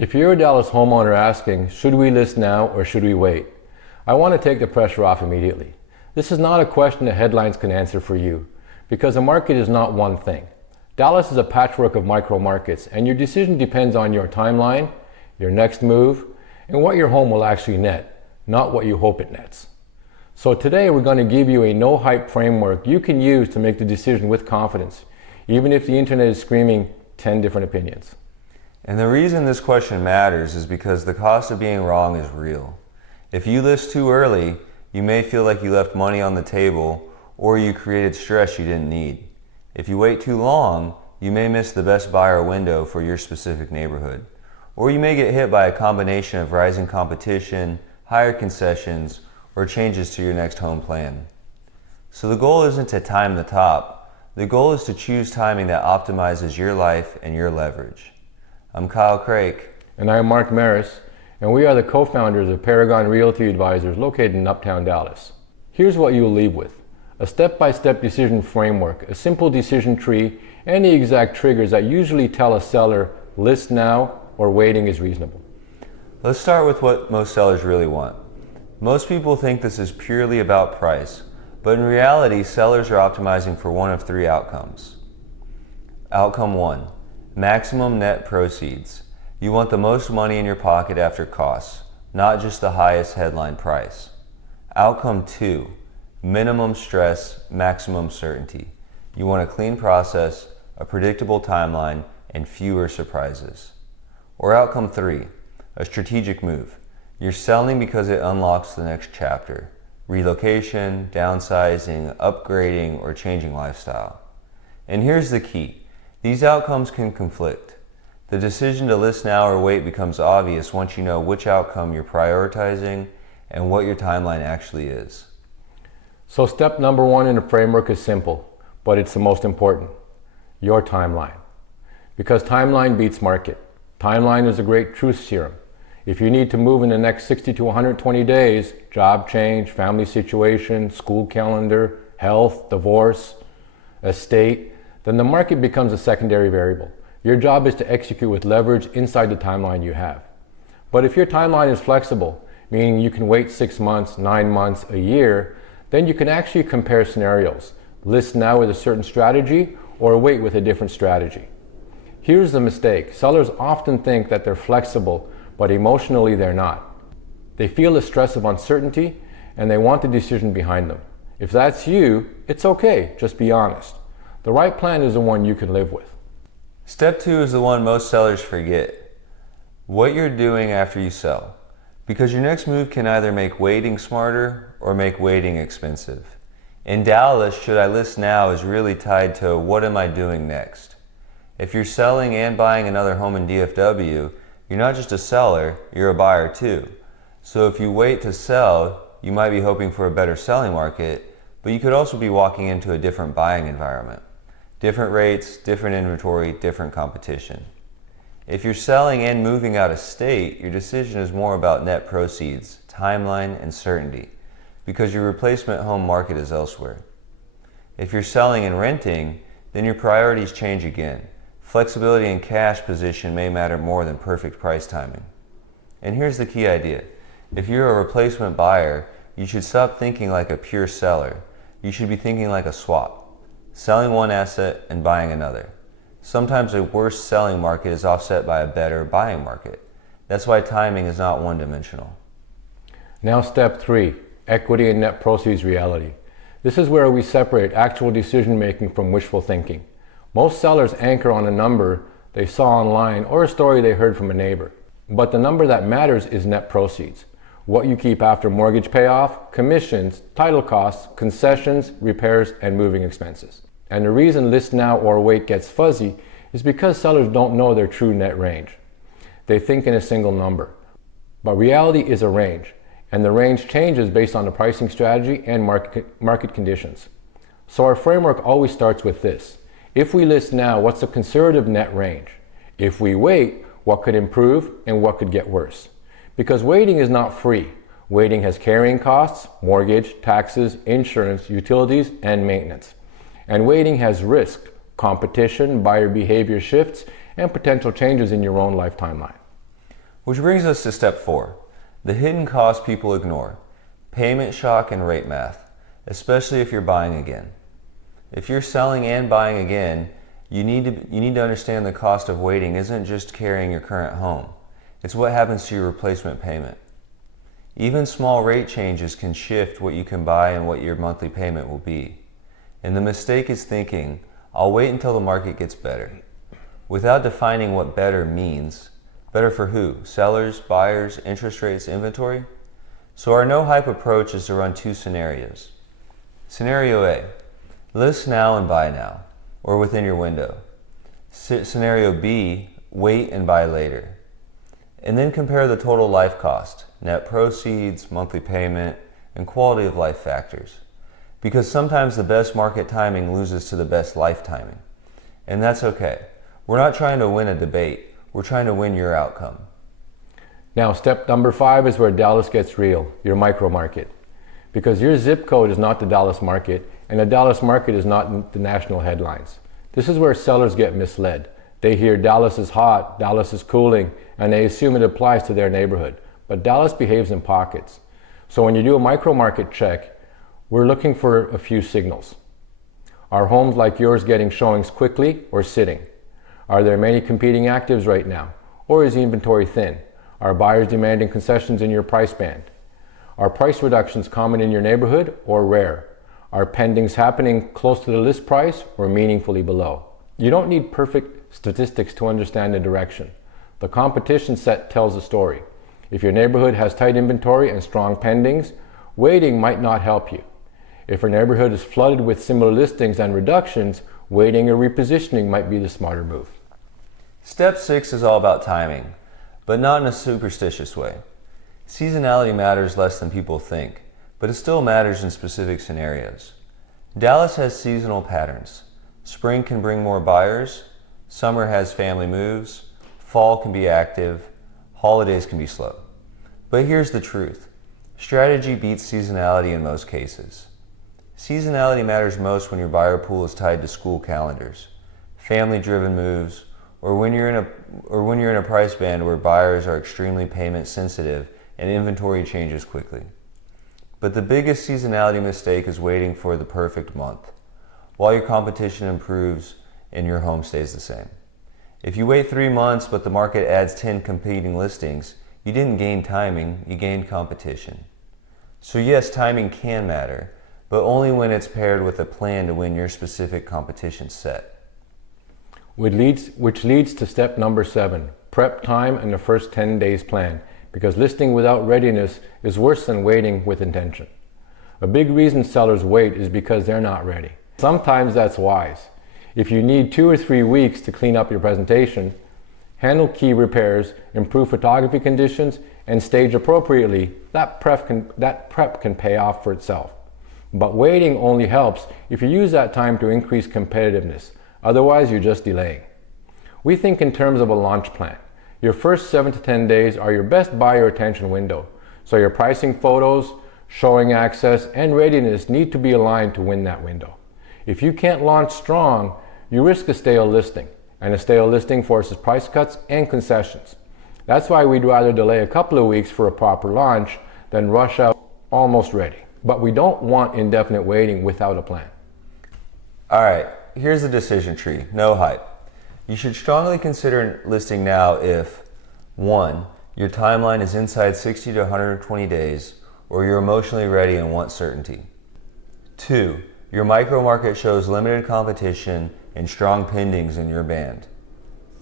If you're a Dallas homeowner asking, should we list now or should we wait? I want to take the pressure off immediately. This is not a question that headlines can answer for you, because the market is not one thing. Dallas is a patchwork of micro markets, and your decision depends on your timeline, your next move, and what your home will actually net, not what you hope it nets. So today we're going to give you a no-hype framework you can use to make the decision with confidence, even if the internet is screaming 10 different opinions. And the reason this question matters is because the cost of being wrong is real. If you list too early, you may feel like you left money on the table or you created stress you didn't need. If you wait too long, you may miss the best buyer window for your specific neighborhood. Or you may get hit by a combination of rising competition, higher concessions, or changes to your next home plan. So the goal isn't to time the top. The goal is to choose timing that optimizes your life and your leverage. I'm Kyle Kreick. And I'm Mark Meras, and we are the co-founders of Paragon Realty Advisors located in Uptown Dallas. Here's what you'll leave with: a step-by-step decision framework, a simple decision tree, and the exact triggers that usually tell a seller list now or waiting is reasonable. Let's start with what most sellers really want. Most people think this is purely about price, but in reality, sellers are optimizing for one of three outcomes. Outcome 1. Maximum net proceeds. You want the most money in your pocket after costs, not just the highest headline price. Outcome 2. Minimum stress, maximum certainty. You want a clean process, a predictable timeline, and fewer surprises. Or outcome 3. A strategic move. You're selling because it unlocks the next chapter. Relocation, downsizing, upgrading, or changing lifestyle. And here's the key. These outcomes can conflict. The decision to list now or wait becomes obvious once you know which outcome you're prioritizing and what your timeline actually is. So step number 1 in the framework is simple, but it's the most important: your timeline. Because timeline beats market. Timeline is a great truth serum. If you need to move in the next 60 to 120 days, job change, family situation, school calendar, health, divorce, estate, then the market becomes a secondary variable. Your job is to execute with leverage inside the timeline you have. But if your timeline is flexible, meaning you can wait 6 months, 9 months, a year, then you can actually compare scenarios. List now with a certain strategy or wait with a different strategy. Here's the mistake. Sellers often think that they're flexible, but emotionally they're not. They feel the stress of uncertainty and they want the decision behind them. If that's you, it's okay, just be honest. The right plan is the one you can live with. Step 2 is the one most sellers forget. What you're doing after you sell. Because your next move can either make waiting smarter or make waiting expensive. In Dallas, should I list now is really tied to what am I doing next. If you're selling and buying another home in DFW, you're not just a seller, you're a buyer too. So if you wait to sell, you might be hoping for a better selling market, but you could also be walking into a different buying environment. Different rates, different inventory, different competition. If you're selling and moving out of state, your decision is more about net proceeds, timeline, and certainty, because your replacement home market is elsewhere. If you're selling and renting, then your priorities change again. Flexibility and cash position may matter more than perfect price timing. And here's the key idea. If you're a replacement buyer, you should stop thinking like a pure seller. You should be thinking like a swap. Selling one asset and buying another. Sometimes a worse selling market is offset by a better buying market. That's why timing is not one-dimensional. Now step 3, equity and net proceeds reality. This is where we separate actual decision making from wishful thinking. Most sellers anchor on a number they saw online or a story they heard from a neighbor. But the number that matters is net proceeds. What you keep after mortgage payoff, commissions, title costs, concessions, repairs, and moving expenses. And the reason list now or wait gets fuzzy is because sellers don't know their true net range. They think in a single number. But reality is a range, and the range changes based on the pricing strategy and market conditions. So our framework always starts with this. If we list now, what's the conservative net range? If we wait, what could improve and what could get worse? Because waiting is not free. Waiting has carrying costs, mortgage, taxes, insurance, utilities, and maintenance. And waiting has risk, competition, buyer behavior shifts, and potential changes in your own life timeline. Which brings us to step 4, the hidden costs people ignore, payment shock and rate math, especially if you're buying again. If you're selling and buying again, you need to understand the cost of waiting isn't just carrying your current home. It's what happens to your replacement payment. Even small rate changes can shift what you can buy and what your monthly payment will be. And the mistake is thinking, I'll wait until the market gets better, without defining what better means. Better for who? Sellers, buyers, interest rates, inventory? So our no hype approach is to run 2 scenarios. Scenario A, list now and buy now, or within your window. Scenario B, wait and buy later. And then compare the total life cost, net proceeds, monthly payment, and quality of life factors. Because sometimes the best market timing loses to the best life timing. And that's okay. We're not trying to win a debate. We're trying to win your outcome. Now, step number 5 is where Dallas gets real, your micro market. Because your zip code is not the Dallas market, and the Dallas market is not the national headlines. This is where sellers get misled. They hear Dallas is hot, Dallas is cooling, and they assume it applies to their neighborhood. But Dallas behaves in pockets. So when you do a micro market check, we're looking for a few signals. Are homes like yours getting showings quickly or sitting? Are there many competing actives right now? Or is the inventory thin? Are buyers demanding concessions in your price band? Are price reductions common in your neighborhood or rare? Are pendings happening close to the list price or meaningfully below? You don't need perfect statistics to understand the direction. The competition set tells a story. If your neighborhood has tight inventory and strong pendings, waiting might not help you. If your neighborhood is flooded with similar listings and reductions, waiting or repositioning might be the smarter move. Step 6 is all about timing, but not in a superstitious way. Seasonality matters less than people think, but it still matters in specific scenarios. Dallas has seasonal patterns. Spring can bring more buyers, summer has family moves, fall can be active, holidays can be slow. But here's the truth. Strategy beats seasonality in most cases. Seasonality matters most when your buyer pool is tied to school calendars, family-driven moves, or when you're in a price band where buyers are extremely payment sensitive and inventory changes quickly. But the biggest seasonality mistake is waiting for the perfect month, while your competition improves and your home stays the same. If you wait 3 months but the market adds 10 competing listings, you didn't gain timing, you gained competition. So yes, timing can matter, but only when it's paired with a plan to win your specific competition set. Which leads to step number 7, prep time and the first 10 days plan, because listing without readiness is worse than waiting with intention. A big reason sellers wait is because they're not ready. Sometimes that's wise. If you need 2 or 3 weeks to clean up your presentation, handle key repairs, improve photography conditions, and stage appropriately, that prep can pay off for itself. But waiting only helps if you use that time to increase competitiveness. Otherwise, you're just delaying. We think in terms of a launch plan. Your first 7 to 10 days are your best buyer attention window. So your pricing photos, showing access, and readiness need to be aligned to win that window. If you can't launch strong, you risk a stale listing. And a stale listing forces price cuts and concessions. That's why we'd rather delay a couple of weeks for a proper launch than rush out almost ready. But we don't want indefinite waiting without a plan. All right, here's the decision tree, no hype. You should strongly consider listing now if 1. Your timeline is inside 60 to 120 days, or you're emotionally ready and want certainty. 2. Your micro market shows limited competition and strong pendings in your band.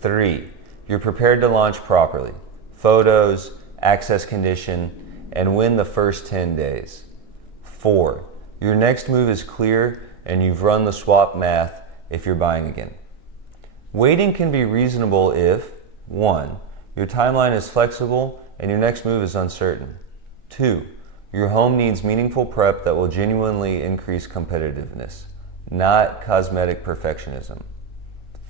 3. You're prepared to launch properly, photos, access condition, and win the first 10 days. 4. Your next move is clear and you've run the swap math if you're buying again. Waiting can be reasonable if 1. Your timeline is flexible and your next move is uncertain. 2. Your home needs meaningful prep that will genuinely increase competitiveness, not cosmetic perfectionism.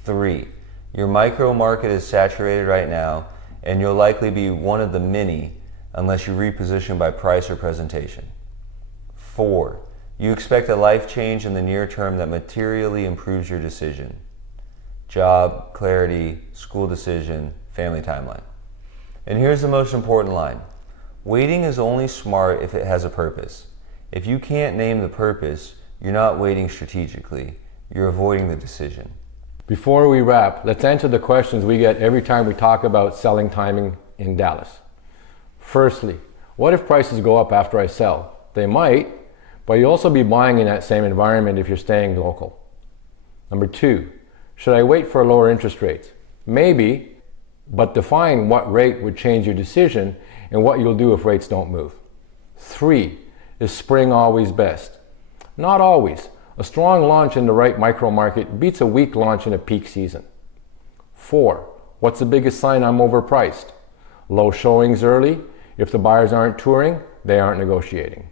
3. Your micro market is saturated right now and you'll likely be one of the many unless you reposition by price or presentation. 4. You expect a life change in the near term that materially improves your decision. Job, clarity, school decision, family timeline. And here's the most important line. Waiting is only smart if it has a purpose. If you can't name the purpose, you're not waiting strategically. You're avoiding the decision. Before we wrap, let's answer the questions we get every time we talk about selling timing in Dallas. Firstly, what if prices go up after I sell? They might, but you'll also be buying in that same environment if you're staying local. Number two, should I wait for lower interest rates? Maybe, but define what rate would change your decision and what you'll do if rates don't move. Three, is spring always best? Not always. A strong launch in the right micro market beats a weak launch in a peak season. Four, what's the biggest sign I'm overpriced? Low showings early. If the buyers aren't touring, they aren't negotiating.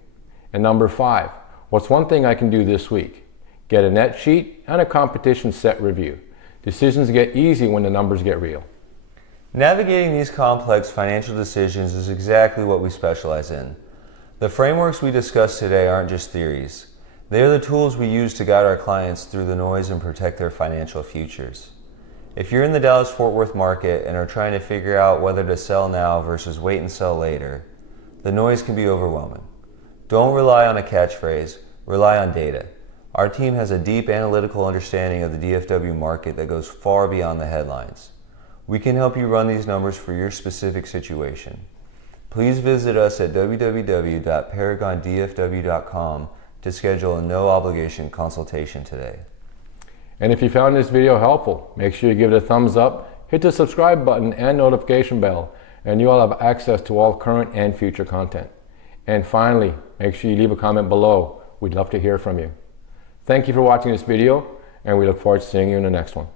And number five, what's one thing I can do this week? Get a net sheet and a competition set review. Decisions get easy when the numbers get real. Navigating these complex financial decisions is exactly what we specialize in. The frameworks we discussed today aren't just theories. They are the tools we use to guide our clients through the noise and protect their financial futures. If you're in the Dallas-Fort Worth market and are trying to figure out whether to sell now versus wait and sell later, the noise can be overwhelming. Don't rely on a catchphrase, rely on data. Our team has a deep analytical understanding of the DFW market that goes far beyond the headlines. We can help you run these numbers for your specific situation. Please visit us at www.paragondfw.com to schedule a no-obligation consultation today. And if you found this video helpful, make sure you give it a thumbs up, hit the subscribe button and notification bell, and you'll have access to all current and future content. And finally, make sure you leave a comment below. We'd love to hear from you. Thank you for watching this video, and we look forward to seeing you in the next one.